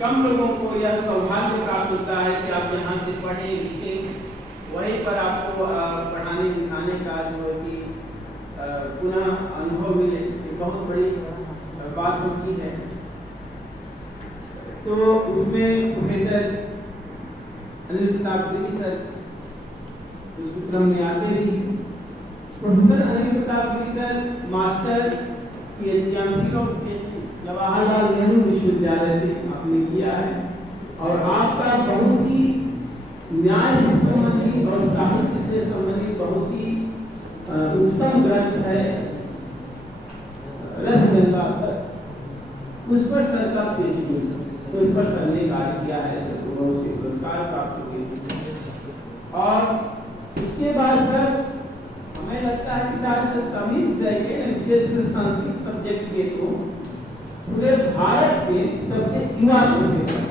कम लोगों को यह सौभाग्य प्राप्त होता है कि आप यहाँ से पढ़ें लिखें, वहीं पर आपको पढ़ाने लिखाने का जो है कि पुनः अनुभव मिले, ये बहुत बड़ी बात होती है। तो उसमें प्रोफेसर अनिल प्रताप गिरी सर उस क्रम में आते ही। प्रोफेसर अनिल प्रताप गिरी सर मास्टर PhD और PhD जवाहरलाल नेहरू विश्वविद्यालय से आपने किया है, और आपका बहुत ही न्याय से संबंधित और साहित्य से संबंधित बहुत ही उत्तम ग्रंथ है रसगंगा पर, उस पर सर का PhD, तो इस पर सर ने कार्य किया है, सर को बहुत से पुरस्कार प्राप्त हुए। और इसके बाद सर हमें लगता है कि शायद सभी विषय के, विशेषकर संस्कृत सब्जेक्ट के, तो पूरे भारत के सबसे युवा प्रोफेसर,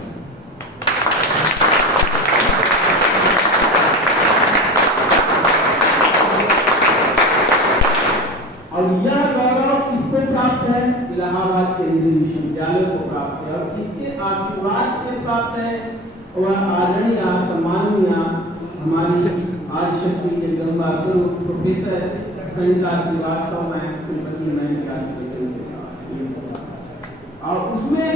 और यह गौरव किसको प्राप्त है? इलाहाबाद केंद्रीय विश्वविद्यालय को प्राप्त है, और किसके आशीर्वाद से प्राप्त है? वह आदरणीय सम्माननीय हमारी आदिशक्ति जगदम्बा स्वरूप प्रोफेसर सरिता श्रीवास्तव में कुलपति और उसमें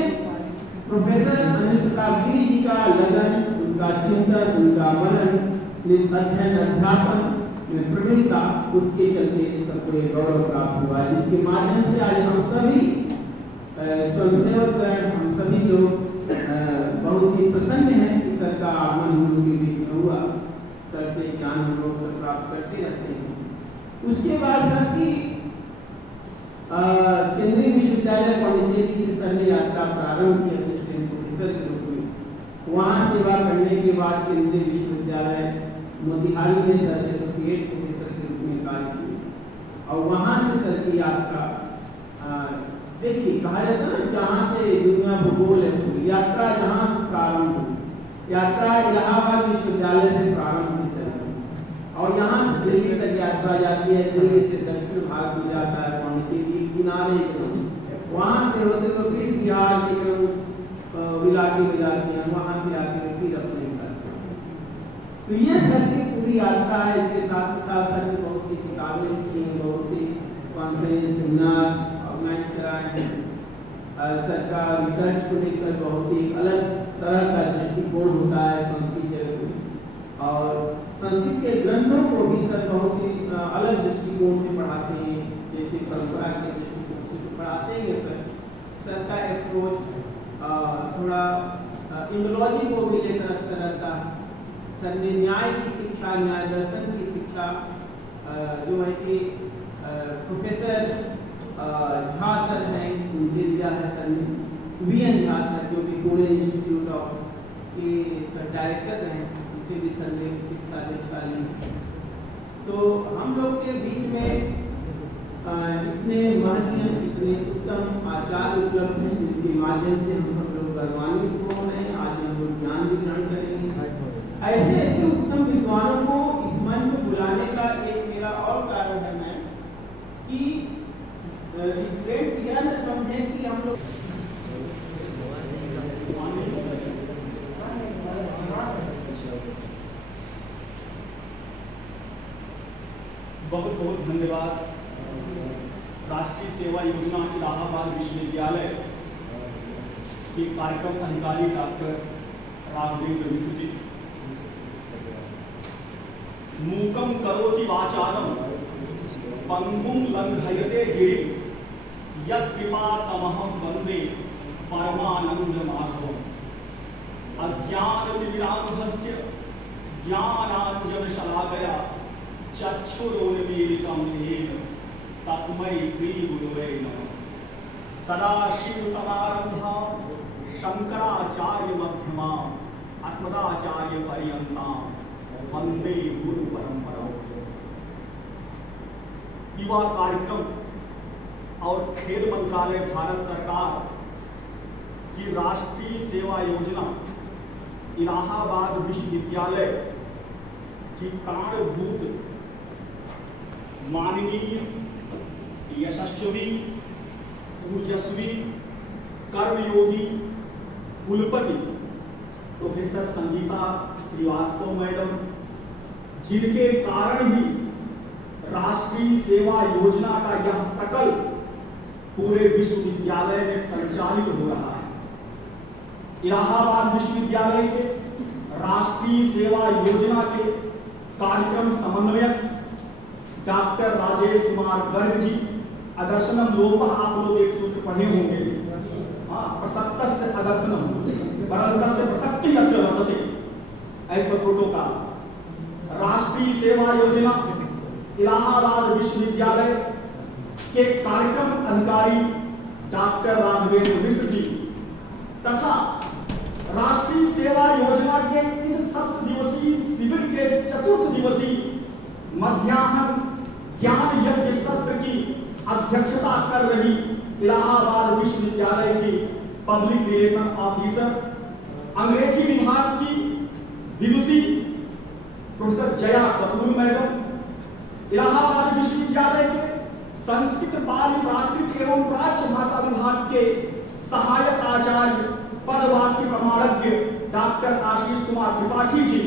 प्रोफेसर अनिल प्रताप गिरी जी का लगन, उनका चिंतन, उनका मनन, अध्ययन अध्यापन में प्रवीणता, उसके चलते सबको ये गौरव प्राप्त हुआ है, जिसके माध्यम से आज हम सभी स्वयंसेवक, हम सभी लोग बहुत ही प्रसन्न हैं कि सर का आगमन हम लोग के बीच में हुआ। सर से ज्ञान हम लोग सब प्राप्त करते रहते हैं। उसके बाद सर की केंद्रीय विश्वविद्यालय पांडिचेरी से सर ने यात्रा प्रारंभ की असिस्टेंट प्रोफेसर के रूप में। वहाँ सेवा करने के बाद केंद्रीय विश्वविद्यालय मोतिहारी में सर एसोसिएट प्रोफेसर के रूप में कार्य किए, और वहाँ से सर की यात्रा, देखिए कहा जाता है ना, जहाँ से दुनिया भूगोल है, यात्रा जहाँ से प्रारंभ हुई, यात्रा इलाहाबाद विश्वविद्यालय से प्रारंभ हुई सर, और यहाँ से दिल्ली तक यात्रा जाती है, दिल्ली से दक्षिण भारत में जाता है पांडिचेरी किनारे, वहाँ से होते हुए फिर बिहार के क्रम उस इलाके में जाती है, वहाँ से आते हुए फिर अपने करते हैं। तो ये सर की पूरी यात्रा है। इसके साथ साथ सर ने बहुत सी किताबें लिखी हैं, बहुत सी कॉन्फ्रेंस सेमिनार ऑर्गेनाइज कराए हैं। सर का रिसर्च को लेकर बहुत ही अलग तरह का दृष्टिकोण होता है संस्कृत जगत में, और संस्कृत के ग्रंथों को भी सर बहुत ही अलग दृष्टिकोण से पढ़ाते हैं, जैसे परंपरा के दृष्टिकोण से पढ़ाते हैं। सर का अप्रोच थोड़ा इंडोलॉजी को भी लेकर अक्सर रहता है। सर ने न्याय की शिक्षा, न्याय दर्शन की शिक्षा जो है कि प्रोफेसर झा सर हैं उनसे लिया है सर ने, VN झा सर जो कि पुणे इंस्टीट्यूट ऑफ के सर डायरेक्टर हैं, उनसे भी सर ने शिक्षा दीक्षा ली। तो हम लोग के बीच में इतने महनीय, इतने उत्तम आचार्य उपलब्ध हैं, जिनके माध्यम से हम सब लोग गर्वान्वित हो रहे हैं। आज हम लोग ज्ञान भी ग्रहण करेंगे। ऐसे ऐसे उत्तम विद्वानों को इस मंच में बुलाने का एक मेरा और कारण है मैं कि यह न समझे कि हम लोग बहुत बहुत धन्यवाद राष्ट्रीय सेवा योजना इलाहाबाद विश्वविद्यालय के कार्यक्रम अधिकारी डॉक्टर राघवेंद्र मिश्र जी। मूकं करोति वाचालं पंगुं लंघयते गिरिं यत्कृपातमहं वन्दे परमानन्दमाधवम्। अज्ञानतिमिरान्धस्य ज्ञानाञ्जनशलाकया चक्षुरुन्मीलितं येन तस्मै श्रीगुरुवे नमः। सदाशिवसमारम्भां शंकराचार्यमध्यमाम् अस्मदाचार्यपर्यन्तां वन्दे गुरुपरम्परां। युवा कार्यक्रम और खेल मंत्रालय भारत सरकार की राष्ट्रीय सेवा योजना इलाहाबाद विश्वविद्यालय की कारणभूत माननीय, यशस्वी, पूजस्वी, कर्मयोगी कुलपति प्रोफेसर संगीता श्रीवास्तव मैडम, जिनके कारण ही राष्ट्रीय सेवा योजना का यह प्रकल्प पूरे विश्वविद्यालय में संचालित हो रहा है। इलाहाबाद विश्वविद्यालय के राष्ट्रीय सेवा योजना के कार्यक्रम समन्वयक डॉक्टर राजेश कुमार गर्ग जी, आदर्शनम लोपः, आप लोग एक सूत्र पढ़े होंगे, प्रसक्तस्य आदर्शनम परन्तस्य प्रसक्तिः अत्र वर्तते, एज पर प्रोटोकॉल। राष्ट्रीय सेवा योजना इलाहाबाद विश्वविद्यालय के कार्यक्रम अधिकारी डॉक्टर राघवेंद्र मिश्र जी तथा राष्ट्रीय सेवा योजना के इस 7 दिवसीय शिविर के 4th दिवसीय मध्याह्न ज्ञान यज्ञ सत्र की अध्यक्षता कर रही इलाहाबाद विश्वविद्यालय की पब्लिक रिलेशन ऑफिसर, अंग्रेजी विभाग की विदुषी प्रोफेसर जया कपूर मैडम, इलाहाबाद विश्वविद्यालय के संस्कृत पाली प्राकृत एवं प्राच्य भाषा विभाग के सहायक आचार्य पदवाक्य प्रमाणज्ञ डॉक्टर आशीष कुमार त्रिपाठी जी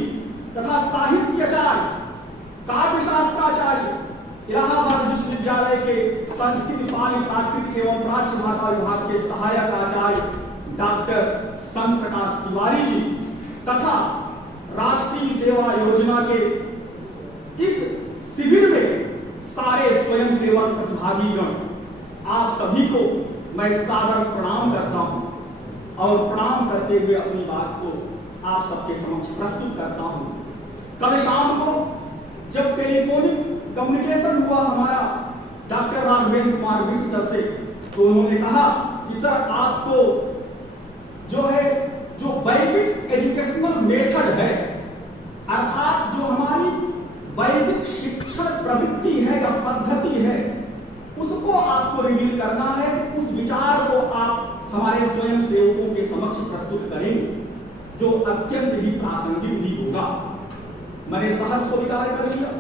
तथा साहित्याचार्य काव्य शास्त्राचार्य इलाहाबाद विश्वविद्यालय के संस्कृत पाली प्राकृत एवं प्राच्य भाषा विभाग के सहायक आचार्य डॉक्टर सन प्रकाश तिवारी जी तथा राष्ट्रीय सेवा योजना के इस शिविर में सारे स्वयंसेवक प्रतिभागीगण, आप सभी को मैं सादर प्रणाम करता हूं और प्रणाम करते हुए अपनी बात को आप सबके समक्ष प्रस्तुत करता हूं। कल शाम को जब टेलीफोनिक कम्युनिकेशन हुआ हमारा डॉक्टर राघवेंद्र कुमार मिश्र सर से, तो उन्होंने कहा कि सर आपको जो वैदिक एजुकेशनल मेथड है, अर्थात जो हमारी वैदिक शिक्षण प्रवृत्ति है या पद्धति है, उसको आपको रिवील करना है, उस विचार को आप हमारे स्वयं सेवकों के समक्ष प्रस्तुत करेंगे, जो अत्यंत ही प्रासंगिक भी होगा। मैंने सहर्ष स्वीकार कर लिया।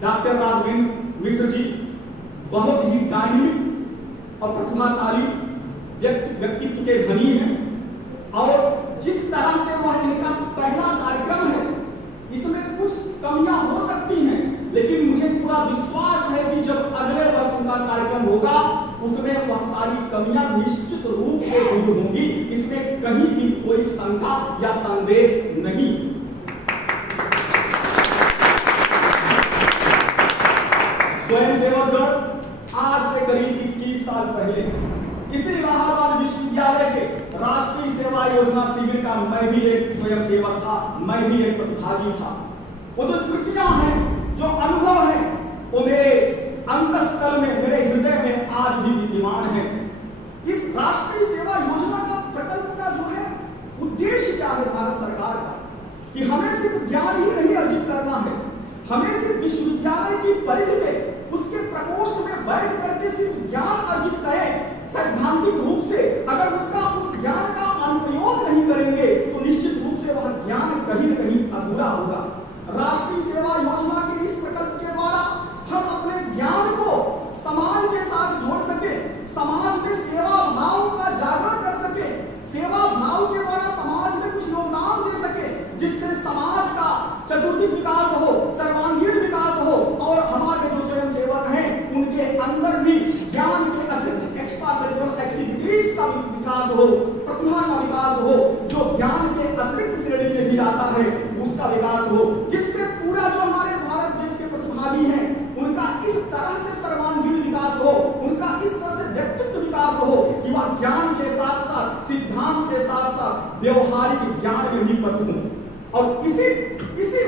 डॉक्टर राघवेंद्र मिश्र जी बहुत ही डायनेमिक और प्रतिभाशाली व्यक्तित्व के धनी हैं और जिस तरह से वह इनका पहला कार्यक्रम है, इसमें कुछ कमियां हो सकती हैं, लेकिन मुझे पूरा विश्वास है कि जब अगले वर्ष उनका कार्यक्रम होगा उसमें वह सारी कमियां निश्चित रूप से दूर होंगी, इसमें कहीं भी कोई शंका या संदेह नहीं। स्वयंसेवकगण आज से करीब 21 साल पहले इसी इलाहाबाद विश्वविद्यालय के राष्ट्रीय सेवा योजना शिविर का मैं भी एक स्वयंसेवक था, मैं भी एक प्रतिभागी था। वो जो स्मृतियां हैं, जो अनुभव है, वो मेरे अंतःस्थल में, मेरे हृदय में आज भी विद्यमान है। इस राष्ट्रीय सेवा योजना का प्रकल्प का जो है उद्देश्य क्या है भारत सरकार का, कि हमें सिर्फ ज्ञान ही नहीं अर्जित करना है, हमें सिर्फ विश्वविद्यालय की परिधि में उसके प्रकोष्ठ में बैठ करके सिर्फ ज्ञान अर्जित करें, सैद्धांतिक रूप से अगर उस ज्ञान का अनुप्रयोग नहीं करेंगे तो निश्चित रूप से वह ज्ञान कहीं न कहीं अधूरा होगा। राष्ट्रीय सेवा योजना के इस प्रकल्प के द्वारा हम अपने ज्ञान को समाज के साथ जोड़ सके, समाज में सेवा भाव का जागरण कर सके, सेवा भाव के द्वारा समाज में कुछ योगदान दे सके, जिससे समाज का चतुर्दिक विकास हो, सर्वांगीण विकास हो और हमारे जो स्वयं सेवक हैं उनके अंदर भी ज्ञान के अतिरिक्त एक्स्ट्रा करिकुलर एक्टिविटीज का विकास हो, प्रतिभा का विकास हो, जो ज्ञान के अतिरिक्त श्रेणी में भी आता है उसका विकास हो, जिससे पूरा जो हमारे भारत देश के प्रतिभागी हैं उनका इस तरह से सर्वांगीण विकास हो, उनका इस तरह से व्यक्तित्व विकास हो कि वह ज्ञान के साथ साथ, सिद्धांत के साथ साथ व्यवहारिक ज्ञान में भी पटु हों। और इसी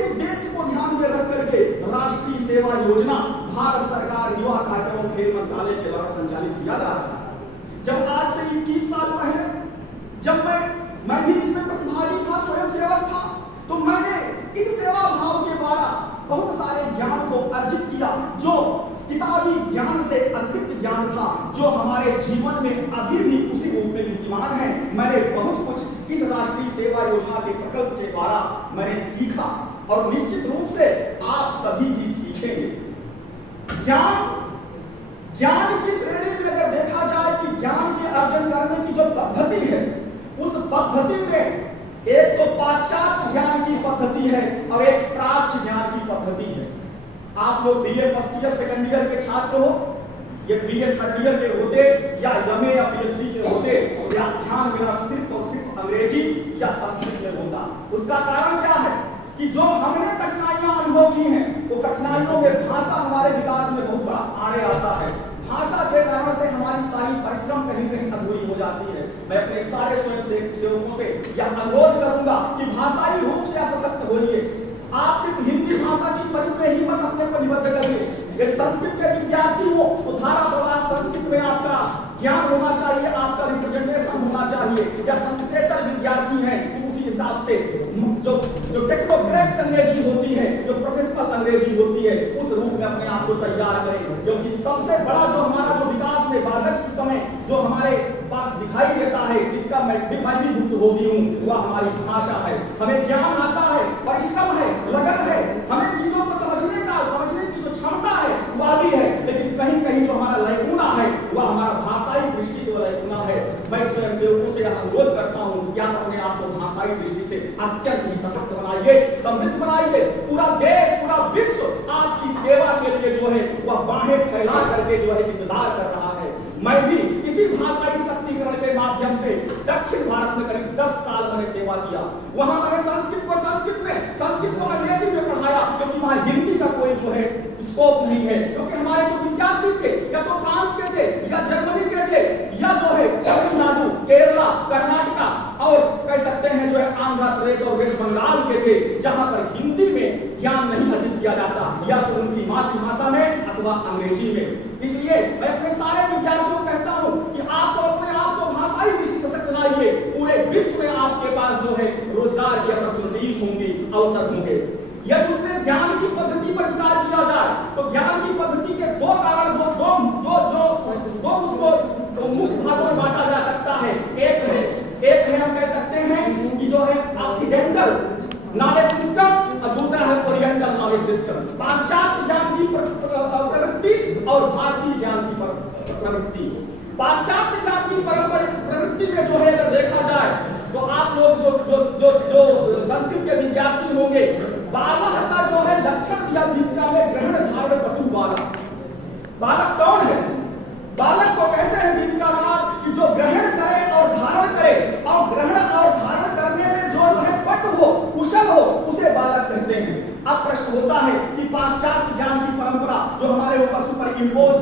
उद्देश्य को ध्यान में रख करके राष्ट्रीय सेवा योजना भारत सरकार युवा कार्यक्रम और खेल मंत्रालय के द्वारा संचालित किया जा रहा है। जब आज से 21 साल पहले जब मैं भी इसमें प्रतिभागी था, स्वयं सेवक था, तो मैंने इस सेवा भाव के द्वारा बहुत सारे ज्ञान को अर्जित किया, जो किताबी ज्ञान से अतिरिक्त ज्ञान था, जो हमारे जीवन में अभी भी उसी रूप में विद्यमान है। मैंने बहुत कुछ इस राष्ट्रीय सेवा योजना के प्रकल्प के द्वारा मैंने सीखा और निश्चित रूप से आप सभी भी सीखेंगे। ज्ञान की श्रेणी में अगर देखा जाए कि ज्ञान के अर्जन करने की जो पद्धति है, उस पद्धति में एक तो पाश्चात्य ज्ञान की पद्धति है और एक प्राच्य ज्ञान की पद्धति है। आप लोग BA first year second year के छात्र हो, ये बीए थर्ड ईयर के होते या एमए या पीएचडी के होते, व्याख्यान मेरा सिर्फ और सिर्फ अंग्रेजी या संस्कृत में होता। उसका कारण क्या है कि जो हमने कठिनाइयां अनुभव की हैं, वो कठिनाइयों में भाषा हमारे विकास में बहुत बड़ा आड़े आता है। भाषा के कारण से हमारी सारी परिश्रम कहीं कहीं अधूरी हो जाती है। मैं अपने सारे स्वयं सेवकों से यह अनुरोध करूंगा कि भाषाई रूप से आप सशक्त होइए। आप सिर्फ हिंदी भाषा की परिधि में ही मत अपने को निबद्ध करिए। यदि संस्कृत के विद्यार्थी हो तो धारा प्रवाह संस्कृत में आपका ज्ञान होना चाहिए, आपका रिप्रेजेंटेशन होना चाहिए। या संस्कृतेतर विद्यार्थी हैं तो उसी हिसाब से जो टेक्नोक्रेट अंग्रेजी होती है, जो प्रोफेशनल अंग्रेजी होती है, उस रूप में अपने आप को तैयार करें। क्योंकि सबसे बड़ा जो हमारा जो विकास में बाधक इस समय जो हमारे पास दिखाई देता है, इसका मैं भी भुक्त होगी हूँ, वह हमारी भाषा है। हमें ज्ञान आता है, परिश्रम है, लगन है, हमें चीजों को समझने की जो क्षमता है वह भी है, लेकिन कहीं कहीं जो हमारा लयपूना है वह हमारा भाषाई दृष्टि से लयपूना है। मैं स्वयं सेवकों से यह अनुरोध करता हूँ कि आप अपने आप को भाषाई दृष्टि से अत्यंत ही सशक्त बनाइए, समृद्ध बनाइए। पूरा देश, पूरा विश्व आपकी सेवा के लिए जो है वह बाहें फैला करके जो है इंतजार कर रहा है। मैं भी इसी भाषाई शक्तिकरण के माध्यम से दक्षिण भारत में करीब 10 साल मैंने सेवा किया। वहां मैंने संस्कृत को अंग्रेजी में पढ़ाया, क्योंकि वहां हिंदी का कोई जो है स्कोप नहीं है। क्योंकि हमारे जो विद्यार्थी थे या तो फ्रांस के थे या जर्मनी के थे या जो है तमिलनाडु, केरला, कर्नाटका और कह सकते हैं जो है आंध्र प्रदेश और वेस्ट बंगाल के थे, जहां पर हिंदी में ज्ञान नहीं अर्जित किया जाता, या तो उनकी मातृभाषा में अथवा अंग्रेजी में। इसलिए मैं अपने सारे विद्यार्थियों को कहता हूं कि आप सब अपने आप को भाषाई दृष्टि से सशक्त बनाइए। पूरे विश्व में आपके पास जो है रोजगार की अपॉर्चुनिटीज होंगी, अवसर होंगे। यदि उसमें ज्ञान की पद्धति पर विचार किया जाए तो ज्ञान की पद्धति के दो कारण दो उसको मुख्य भागों में बांटा जा सकता है। एक है हम कह सकते हैं कि जो है ऑक्सीडेंटल नॉलेज सिस्टम और दूसरा है ओरिएंटल नॉलेज सिस्टम। पाश्चात्य ज्ञान की प्रवृत्ति और भारतीय ज्ञान की प्रवृत्ति। पाश्चात्य ज्ञान की प्रवृत्ति में जो है अगर देखा जाए तो आप लोग जो संस्कृत के विद्यार्थी होंगे, बालक का जो है लक्षण दिया दीपिका में ग्रहण धारण कटु बालक। बालक कौन है? बालक को कहते हैं दीपिकाकार कि जो ग्रहण करे और धारण करे, और ग्रहण और धारण करने में जो है पटु हो, कुशल हो, उसे बालक कहते हैं। अब प्रश्न होता है कि पाश्चात्य ज्ञान की परंपरा जो हमारे ऊपर सुपर इम्पोज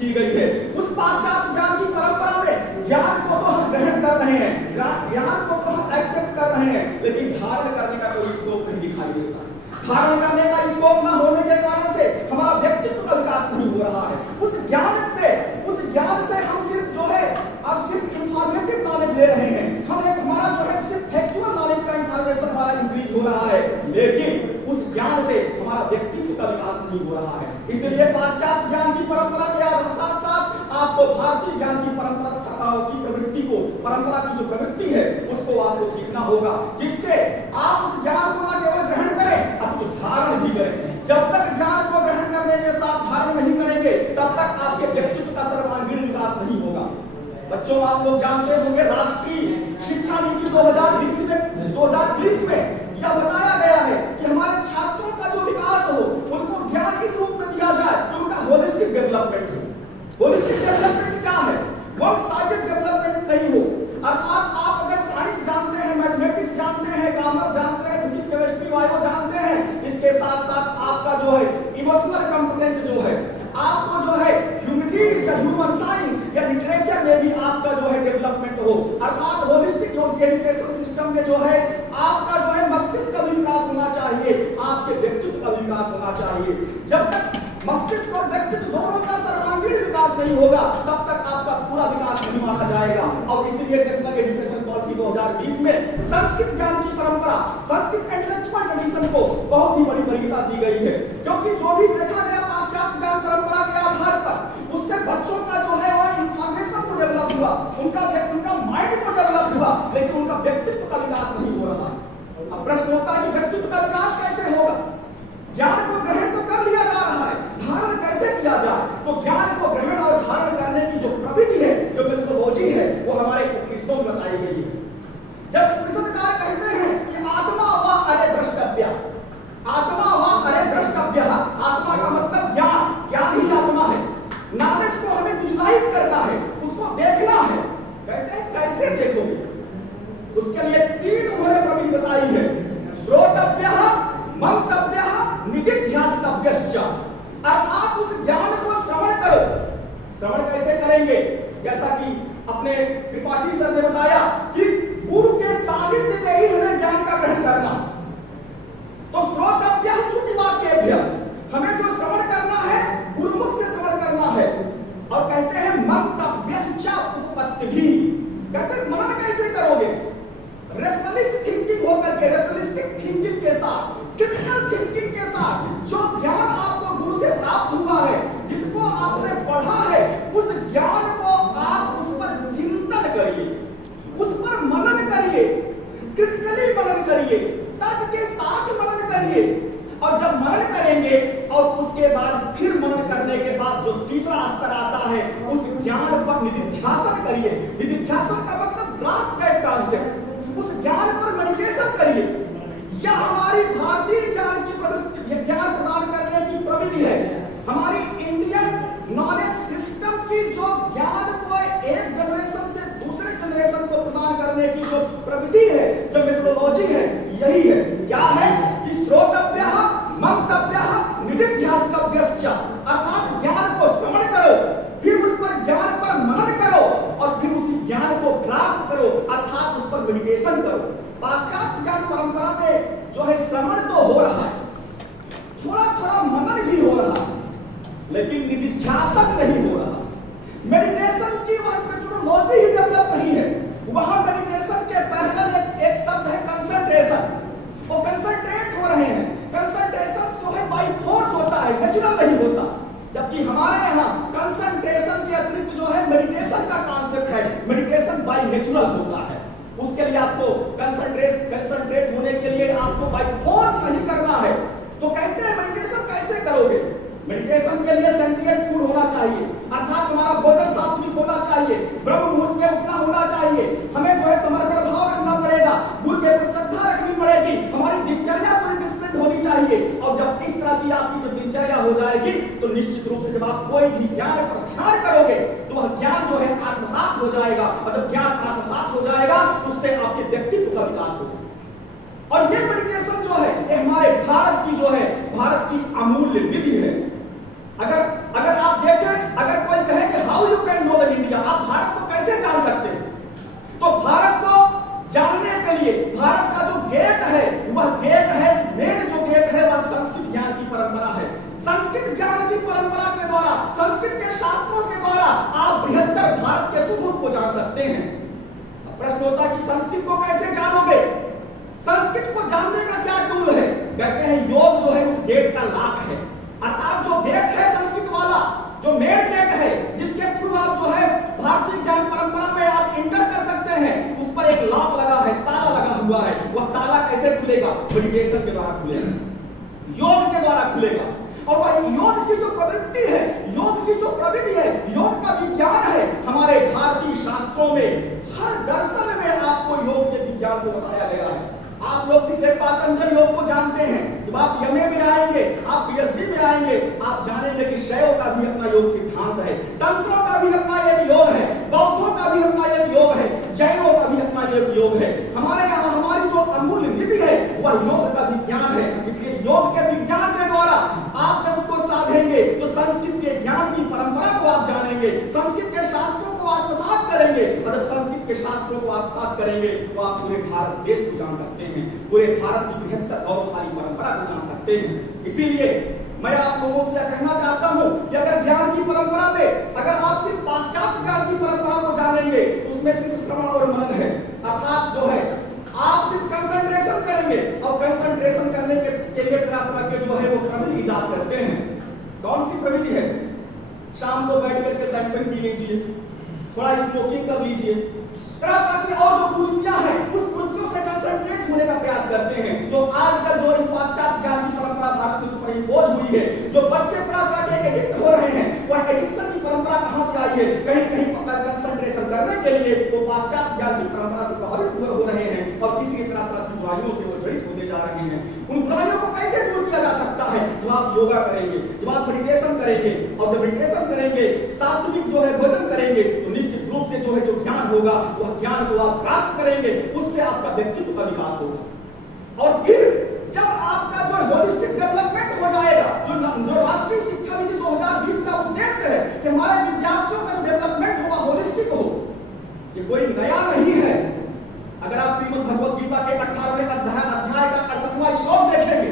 की गई है, उस पाश्चात्य ज्ञान की परंपरा में ज्ञान को तो हम ग्रहण कर रहे हैं, ज्ञान को तो हम एक्सेप्ट कर रहे हैं, लेकिन धारण करने का कोई स्कोप नहीं दिखाई देता। धारण करने का स्कोप न होने के कारण से हमारा व्यक्तित्व का विकास नहीं हो रहा है। उस ज्ञान से हम सिर्फ जो है अब सिर्फ इंफॉर्मेटिव नॉलेज ले रहे हैं। हमारा जो है सिर्फ फैक्चुअल नॉलेज का इंफॉर्मेशन हमारा इंक्रीज हो रहा है, लेकिन उस ज्ञान से हमारा व्यक्तित्व का विकास नहीं हो रहा है। इसलिए पाश्चात्य ज्ञान की परंपरा के साथ साथ आपको भारतीय ज्ञान की परंपरा की प्रवृत्ति को, परंपरा की जो प्रवृत्ति है उसको आपको सीखना होगा, जिससे आप उस ज्ञान को न केवल ग्रहण करें अपितु धारण भी करें। जब तक ज्ञान को ग्रहण करने के साथ धारण नहीं करेंगे तब तक आपके व्यक्तित्व का सर्वांगीण विकास नहीं होगा। बच्चों, आप लोग जानते होंगे राष्ट्रीय शिक्षा नीति 2020 में यह बताया गया है कि हमारे छात्रों का जो विकास हो, उनको ज्ञान इस रूप में दिया जाए कि उनका होलिस्टिक डेवलपमेंट हो। होलिस्टिक डेवलपमेंट क्या है? वन साइडेड डेवलपमेंट नहीं हो। अर्थात आप अगर साइंस जानते हैं, मैथमेटिक्स जानते हैं, कॉमर्स जानते हैं, फिजिक्स, केमिस्ट्री, बायो जानते हैं, इसके साथ साथ आपका जो है इमोशनल कॉम्पिटेंस जो है, आपको जो है ह्यूमैनिटीज या ह्यूमन साइंस या लिटरेचर में भी आपका जो है डेवलपमेंट हो। अर्थात होलिस्टिक एजुकेशन सिस्टम में जो है आपका जो है मस्तिष्क का भी विकास होना चाहिए, आपके व्यक्तित्व का विकास होना चाहिए। जब तक मस्तिष्क और व्यक्तित्व दोनों का सर्वांगीण विकास नहीं होगा तब तक आपका पूरा विकास नहीं माना जाएगा। और इसलिए नेशनल एजुकेशन पॉलिसी 2020 में संस्कृत ज्ञान की परंपरा, संस्कृत इंटेलेक्चुअल ट्रेडिशन को बहुत ही बड़ी वरीयता दी गई है। क्योंकि जो भी देखा गया पाश्चात्य ज्ञान परंपरा के आधार पर, उससे बच्चों का जो है वो इंफॉर्मेशन को डेवलप हुआ, उनका माइंड को डेवलप हुआ, लेकिन उनका व्यक्तित्व का विकास नहीं हो रहा। अब प्रश्न होता है कि व्यक्तित्व का विकास कैसे होगा? ज्ञान को ग्रहण तो कर लिया जा रहा है, धारण कैसे किया जाए? तो ज्ञान को ग्रहण और धारण करने की जो प्रविधि है, जो मेथोडोलॉजी है, वो हमारे उपनिषदों में बताई गई है। जब उपनिषदकार कहते हैं कि आत्मा वा अरे द्रष्टव्य, आत्मा वा अरे द्रष्टव्य, आत्मा का मतलब ज्ञान, ज्ञान ही आत्मा है। नॉलेज को हमें विजुलाइज करना है, उसको देखना है। कहते हैं कैसे देखोगे? उसके लिए 3 उन्होंने प्रविधि बताई है, श्रोतव्यः, मंतव्यः, निदिध्यासितव्यश्च। अर्थात उस ज्ञान को श्रवण करो। श्रवण कैसे करेंगे? जैसा कि अपने त्रिपाठी सर ने बताया कि गुरु के सानिध्य में ही हमें ज्ञान का ग्रहण करना। तो श्रोतव्यः श्रुतिवाक्येभ्यः, हमें जो श्रवण करना है गुरुमुख से श्रवण करना है। और कहते हैं मंतव्यश्च उत्पत्तिः, कहते हैं मनन कैसे करोगे? रेशनलिस्ट थिंकिंग होकर के, रेशनलिस्टिक थिंकिंग के साथ, क्रिटिकल थिंकिंग के साथ, जो ज्ञान आपको गुरु से प्राप्त हुआ है, जिसको आपने पढ़ा है, उस ज्ञान को आप उस पर चिंतन करिए, उस पर मनन करिए, क्रिटिकली मनन करिए, तर्क के साथ मनन करिए। और जब मनन करेंगे और उसके बाद फिर मनन करने के बाद जो तीसरा स्तर आता है, उस ज्ञान पर निधिध्यासन करिए। निधिध्यासन का मतलब ग्रास्प दैट कांसेप्ट, उस ज्ञान पर मेडिटेशन करिए। यह हमारी भारतीय ज्ञान की प्रवृत्ति, ज्ञान प्रदान करने की प्रविधि है। हमारी इंडियन नॉलेज सिस्टम की जो ज्ञान को एक जनरेशन से दूसरे जनरेशन को प्रदान करने की जो प्रविधि है, जो मेथोडोलॉजी है, यही है। क्या है कि श्रोतव्यः, मंतव्यः, निदिध्यासितव्यश्च, अर्थात ज्ञान को श्रवण करो, फिर उस पर ज्ञान पर मनन करो और फिर उसी ज्ञान को ग्रास्प करो, अर्थात उस पर मेडिटेशन करो। पाश्चात्य ज्ञान परंपरा में जो है श्रवण तो हो रहा है, थोड़ा थोड़ा मनन भी हो रहा है, लेकिन निधिध्यासन नहीं हो रहा। मेडिटेशन की वह मेथोडोलॉजी ही डेवलप नहीं है। वहां मेडिटेशन के पहले एक शब्द है कंसंट्रेशन। वो कंसंट्रेट हो रहे हैं। कंसंट्रेशन जो है बाय फोर्स होता है, नेचुरल नहीं होता। जबकि हमारे यहाँ कंसंट्रेशन के अतिरिक्त जो है मेडिटेशन का कॉन्सेप्ट है, मेडिटेशन बाय नेचुरल होता है। उसके लिए आपको कंसंट्रेट होने के लिए आपको बाय फोर्स नहीं करना है। तो कहते हैं मेडिटेशन कैसे करोगे? मेडिटेशन के लिए सेंटिएंट फूड होना चाहिए, अर्थात हमारा भोजन सात्विक होना चाहिए, ब्रह्म मुहूर्त में उठना होना चाहिए, हमें जो है समर्पण भाव रखना पड़ेगा, गुरु के प्रति श्रद्धा रखनी पड़ेगी, हमारी दिनचर्या पूरी डिसिप्लिन होनी चाहिए। और जब इस तरह की आपकी जो दिनचर्या हो जाएगी तो निश्चित रूप से जब आप कोई भी ज्ञान पर ध्यान करोगे तो वह ज्ञान जो है आत्मसात हो जाएगा। और जब ज्ञान आत्मसात हो जाएगा तो उससे आपके व्यक्तित्व का विकास होगा। और ये मेडिटेशन जो है ये हमारे भारत की जो है, भारत की अमूल्य निधि है। अगर आप देखें, अगर कोई कहे कि how you can know the India, आप भारत को कैसे जान सकते हैं? तो भारत को जानने के लिए भारत का जो गेट है, वह गेट है, मेन जो गेट है वह संस्कृत ज्ञान की परंपरा है। संस्कृत ज्ञान की परंपरा के द्वारा, संस्कृत के शास्त्रों के द्वारा आप बृहत्तर भारत के स्वरूप को जान सकते हैं। अब प्रश्न होता है कि संस्कृत को कैसे जानोगे? संस्कृत को जानने का क्या टूल है? कहते हैं योग जो है उस गेट का लॉक है। अर्थात जो गेट है संस्कृत वाला, जो मेन गेट है, जिसके थ्रू आप जो है भारतीय ज्ञान परंपरा में आप इंटर कर सकते हैं, उस पर एक लॉक लगा है, ताला लगा हुआ है। वह ताला कैसे खुलेगा? मेडिटेशन के द्वारा खुलेगा, योग के द्वारा खुलेगा। और वह योग की जो प्रवृत्ति है, योग की जो प्रविधि है, योग का विज्ञान है, हमारे भारतीय शास्त्रों में हर दर्शन में आपको योग के विज्ञान को बताया गया है। आप लोग सिर्फ एक पातंजल योग को जानते हैं। जब आप एमए में आएंगे, आप पीएचडी में आएंगे, आप जानेंगे कि शैव का भी अपना योग सिद्धांत है, तंत्रों का भी अपना एक योग है, बौद्धों का भी अपना एक योग है, जैनों का भी अपना एक योग है। हमारे यहाँ हमारी जो अमूल्य निधि है वह योग का विज्ञान है। इसलिए योग के विज्ञान के द्वारा आप जब उसको साधेंगे तो संस्कृत के ज्ञान की परंपरा को आप जानेंगे, संस्कृत के शास्त्रों को आत्मसात करेंगे। और जब संस्कृत के शास्त्रों को आत्मसात करेंगे तो आप पूरे भारत देश को जान सकते हैं, पूरे भारत की बृहत्तर गौरवशाली परंपरा को जान सकते हैं। इसीलिए मैं आप लोगों से कहना चाहता हूं कि अगर ज्ञान की परंपरा में अगर आप सिर्फ पाश्चात्य ज्ञान की परंपरा को जानेंगे, उसमें सिर्फ श्रवण और मनन है, अर्थात जो है आप सिर्फ कंसंट्रेशन करेंगे। और कंसंट्रेशन करने के लिए तरह तरह के जो है वो प्रविधि इजाद करते हैं। कौन सी प्रविधि है? शाम को बैठ करके सैंपल पी लीजिए, थोड़ा स्मोकिंग कर लीजिए, तरह तरह की और जो कुरीतियां हैं उस कुरीतियों से कंसंट्रेट होने का प्रयास करते हैं। जो आजकल जो इस पाश्चात्य ज्ञान की परंपरा भारत में सुपर इम्पोज हुई है, जो बच्चे तरह तरह के एडिक्ट हो रहे हैं, वह एडिक्शन की परंपरा कहां से आई है? कहीं कहीं कंसंट्रेशन करने के लिए वो पाश्चात्य ज्ञान की परंपरा से प्रभावित हो रहे हैं। बुराइयों से वो जड़ित होते जा रहे हैं। उन बुराइयों को कैसे दूर किया जा सकता है? जब आप योगा करेंगे, जब आप मेडिटेशन करेंगे, और जब मेडिटेशन करेंगे, सात्विक जो है भोजन करेंगे, तो निश्चित रूप से जो है जो ज्ञान होगा वह ज्ञान को आप प्राप्त करेंगे, उससे आपका व्यक्तित्व का विकास होगा। और फिर जब आपका जो होलिस्टिक डेवलपमेंट हो जाएगा, जो राष्ट्रीय शिक्षा नीति 2020 का उद्देश्य है कि हमारे विद्यार्थियों का डेवलपमेंट होगा होलिस्टिक हो, ये कोई नया नहीं है। अगर आप श्रीमद् भगवद गीता के 18वें अध्याय का 68वां श्लोक देखेंगे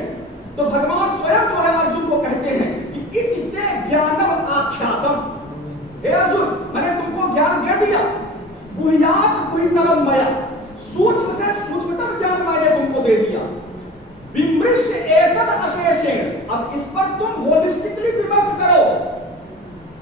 तो भगवान स्वयं जो है अर्जुन को कहते हैं कि इति ज्ञानम आख्यातम, हे अर्जुन मैंने तुमको ज्ञान दे दिया, गुह्यात गुह्यतरम मया, सूक्ष्म से सूक्ष्मतम ज्ञान मैंने तुमको दे दिया, विमृश्य एतद अशेषेण, अब इस पर तुम होलिस्टिकली विमर्श करो,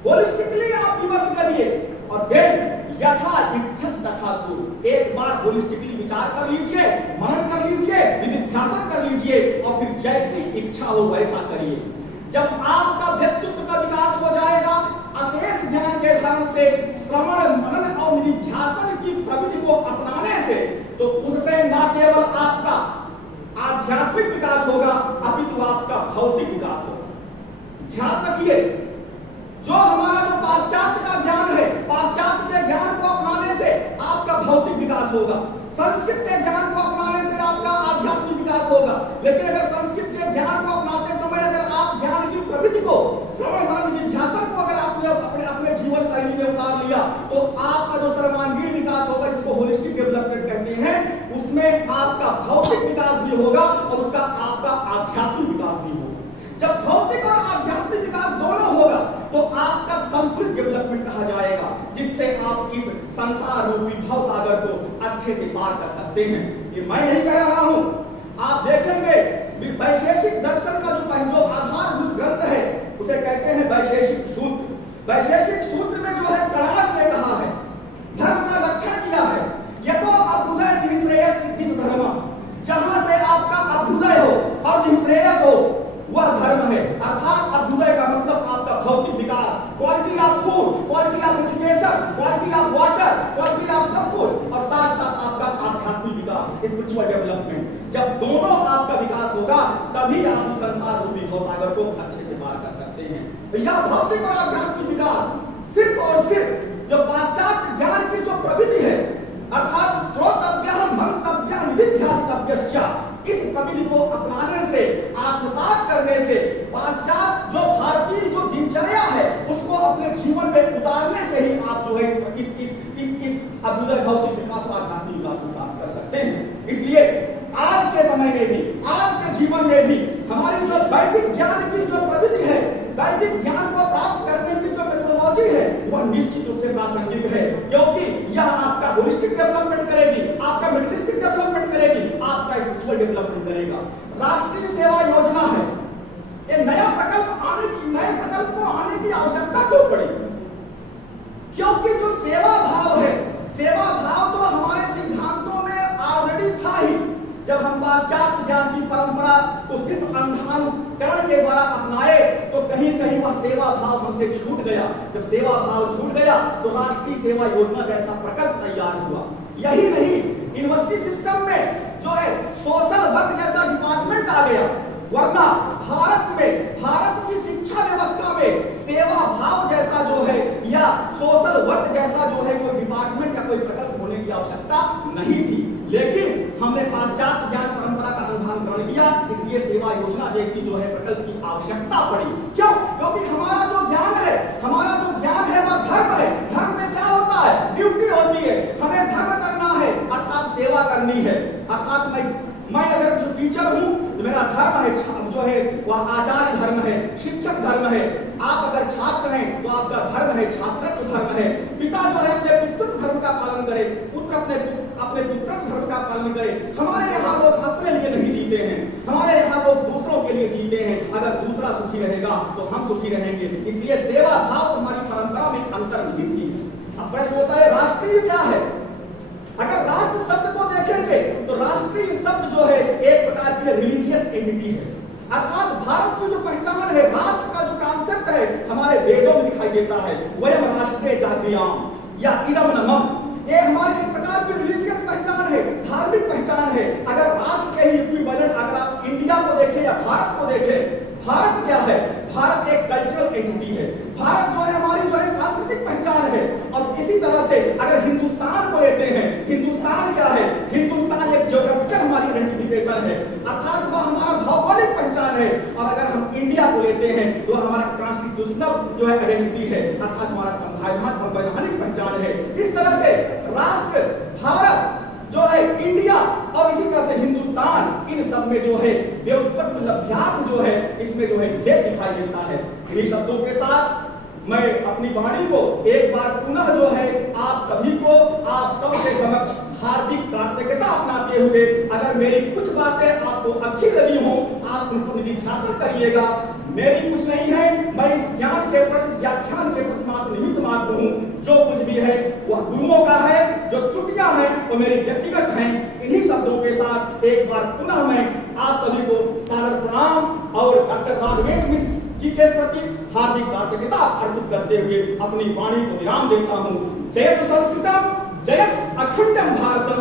होलिस्टिकली आप विमर्श करिए, और देन यथा इच्छस तथा कुरु, एक बार होलिस्टिकली विचार कर लीजिए, मनन कर लीजिए, निधिध्यासन कर लीजिए, और फिर जैसी इच्छा हो वैसा करिए। जब आपका व्यक्तित्व का विकास हो जाएगा अशेष ज्ञान के धर्म से, श्रवण मनन और निधिध्यासन की प्रवृत्ति को अपनाने से, तो उससे न केवल आपका आध्यात्मिक विकास होगा अपितु आपका भौतिक विकास होगा। ध्यान रखिए, जो हमारा जो पाश्चात्य का ज्ञान है, पाश्चात्य के ज्ञान को अपनाने से आपका भौतिक विकास होगा, संस्कृत के ज्ञान को अपनाने से आपका आध्यात्मिक विकास होगा। लेकिन अगर संस्कृत के ज्ञान को अपनाते समय अगर आप ज्ञान की प्रवृत्ति को, श्रवण मनन निधिध्यासन को अगर आपने अपने जीवन शैली में उतार लिया, तो आपका जो सर्वांगीण विकास होगा, जिसको होलिस्टिक डेवलपमेंट कहते हैं, उसमें आपका भौतिक विकास भी होगा और उसका आपका आध्यात्मिक विकास भी होगा। जब भौतिक और आध्यात्मिक विकास दोनों होगा तो आपका संतुलित डेवलपमेंट कहा जाएगा, जिससे आप इस संसार रूपी भव सागर को अच्छे से पार कर सकते हैं। ये मैं नहीं कह रहा हूं, आप देखेंगे वैशेषिक दर्शन का जो आधारभूत ग्रंथ है उसे कहते हैं वैशेषिक सूत्र। वैशेषिक सूत्र में जो है कणाद ने कहा है, धर्म का लक्षण किया है, यतो अभ्युदय निःश्रेयस सिद्धिस धर्म, जहां से आपका अभ्युदय हो और निःश्रेयस हो वह धर्म है। अर्थात अभ्युदय का मतलब आपका भौतिक विकास, quality of food, quality of education, quality of water, quality of सब कुछ, और साथ साथ आपका आध्यात्मिक विकास, स्पिरिचुअल डेवलपमेंट। जब दोनों आपका विकास होगा तभी आप इस संसार रूपी भवसागर को अच्छे से पार कर सकते हैं। तो यह भौतिक और आध्यात्मिक विकास सिर्फ और सिर्फ जो पाश्चात्य ज्ञान की जो प्रवृत्ति है, अर्थात श्रोतव्यः मंतव्यः निधिध्यासितव्यश्च, इस प्रवृत्ति को अपनाने से, आत्मसात करने से, पाश्चात्य जो भारतीय जो दिनचर्या है उसको अपने जीवन में उतारने से ही आप जो है इस अभ्युदय भौतिक विकास और आध्यात्मिक विकास को प्राप्त कर सकते हैं। इसलिए आज के समय में भी, आज के जीवन में भी हमारी जो वैदिक ज्ञान की जो प्रवृत्ति है, वैदिक ज्ञान को प्राप्त करने की जो मेथोडोलॉजी है, वह निश्चित रूप से प्रासंगिक है, क्योंकि यह आपका होलिस्टिक डेवलपमेंट करेगी, आपका मेटलिस्टिक डेवलपमेंट करेगी, आपका स्पिरिचुअल डेवलपमेंट करेगा। राष्ट्रीय सेवा योजना है, ये नया प्रकल्प नए प्रकल्प को आने की आवश्यकता क्यों पड़ी? क्योंकि जो सेवा भाव है, सेवा भाव तो हमारे सिद्धांतों में ऑलरेडी था ही। जब हम पाश्चात्य ज्ञान की परंपरा को सिर्फ अनुधानुकरण के द्वारा अपनाए तो कहीं कहीं वह सेवा भाव हमसे छूट गया। जब सेवा भाव छूट गया तो राष्ट्रीय सेवा योजना जैसा प्रकल्प तैयार हुआ। यही नहीं, यूनिवर्सिटी सिस्टम में जो है सोशल वर्क जैसा डिपार्टमेंट आ गया, वरना भारत की शिक्षा व्यवस्था में सेवा भाव जैसा जो है या सोशल वर्क जैसा जो है कोई डिपार्टमेंट या कोई प्रकल्प होने की आवश्यकता नहीं थी। लेकिन हमने पाश्चात्य ज्ञान परंपरा का अनुधान किया, इसलिए सेवा योजना जैसी जो है प्रकल्प की आवश्यकता पड़ी। क्यों? क्योंकि हमारा जो ज्ञान है वह धर्म है। धर्म में क्या होता है? ड्यूटी होती है, हमें धर्म करना है, अर्थात सेवा करनी है। अर्थात मैं अगर जो टीचर हूं तो मेरा धर्म है जो है वह आचार्य धर्म है, शिक्षक धर्म है। आप अगर छात्र हैं तो आपका धर्म है छात्रत्व धर्म है। पिता जो है अपने पितृत्व धर्म का पालन करे, पुत्र अपने पुत्रत्व धर्म का पालन करे। हमारे यहाँ लोग अपने लिए नहीं जीते हैं, हमारे यहाँ लोग दूसरों के लिए जीते हैं। अगर दूसरा सुखी रहेगा तो हम सुखी रहेंगे। इसलिए सेवा भाव हमारी परंपरा में अंतर्निहित ही है। अब प्रश्न होता है राष्ट्रीय क्या है? अगर राष्ट्र शब्द को देखेंगे तो राष्ट्रीय शब्द जो है एक प्रकार की रिलीजियस एंटिटी है। अर्थात भारत की जो पहचान है, राष्ट्र का जो कॉन्सेप्ट है हमारे वेदों में दिखाई देता है। वयम राष्ट्रे जागृयाम या इदम नमः, ये हमारी एक प्रकार की रिलीजियस पहचान है, धार्मिक पहचान है। अगर राष्ट्र के पहचान है। और अगर हम इंडिया को लेते हैं तो हमारा कॉन्स्टिट्यूशनल जो है आइडेंटिटी है, अर्थात हमारा संवैधानिक पहचान है। इस तरह से राष्ट्र भारत जो है, इंडिया और इसी तरह से हिंदुस्तान, इन सब में जो है व्युत्पत्ति लभ्यार्थ जो है, इसमें जो है भेद दिखाई देता है। इन्हीं शब्दों के साथ मैं अपनी वाणी को एक बार पुनः जो है आप सभी को, आप सबके समक्ष हार्दिक कृतज्ञता अपनाते हुए, अगर मेरी कुछ बातें आपको अच्छी लगी हो, आप उनको निरीक्षण करिएगा। मेरी कुछ नहीं है, मैं इस ज्ञान के प्रति, व्याख्यान के प्रति मात्र निमित्त मात्र हूँ। जो कुछ भी है वह गुरुओं का है, जो त्रुटियां हैं वो मेरी व्यक्तिगत हैं। इन्हीं शब्दों के साथ एक बार पुनः मैं आप सभी को सादर प्रणाम और डॉक्टर राघवेंद्र मिश्र जी के प्रति हार्दिक कृतज्ञता अर्पित करते हुए अपनी वाणी को विराम देता हूँ। जयतु संस्कृतम, जयतु अखंडम भारतम।